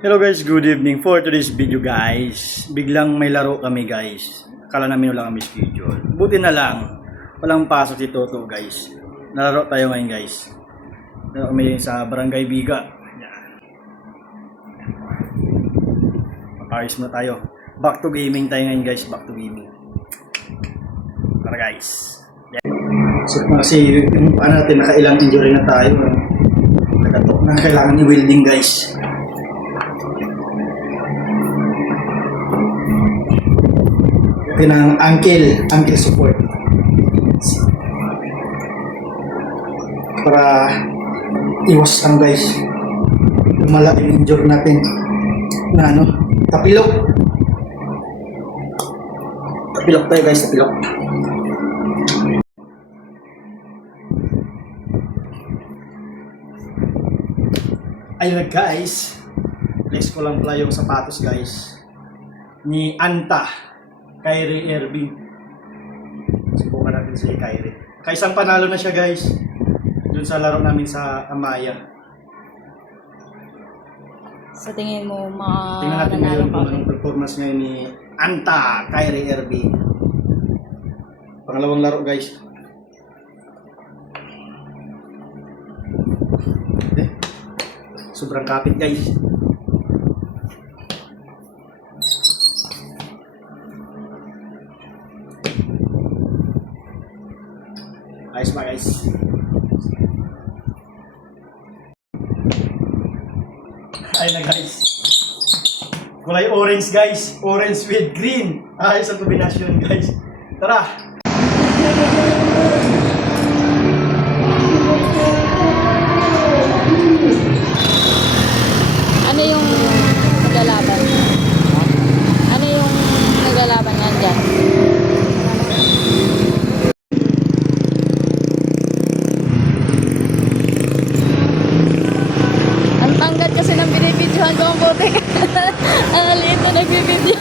Hello guys, good evening. For today's video guys, biglang may laro kami guys. Akala namin wala kami schedule. Buti na lang, walang pasok si Toto guys. Nalaro tayo ngayon guys. Nalaro kami sa Barangay Biga. Yan. Ayos muna tayo. Back to gaming tayo ngayon guys, back to gaming. Tara guys. Yan. So kasi yung paano natin, nakailang injury na tayo. Nagatok na kailangan i-welding guys. Ng ankle support para iwas lang guys lumala yung injury natin na tapilok tayo guys, tapilok. Ayun na guys, flex ko lang pala yung sapatos guys ni Anta Kyrie Irving. Subukan natin si Kyrie. Kaisang panalo na siya guys dun sa laro namin sa Amaya. Sa tingin mo, tingnan natin mananalo ngayon ka? kung anong performance ngayon ni Anta Kyrie Irving. Pangalawang laro guys. Sobrang kapit guys. Ayos ba guys? Ayun na guys. Kulay orange guys. Orange with green. Ayos ang kombinasyon guys. Tara! Ano yung naglalaban? Ano yung naglalaban nga dyan? Ang tanggat kasi ng binibidyohan ko ang bote. Ang liit na nagbibidyo.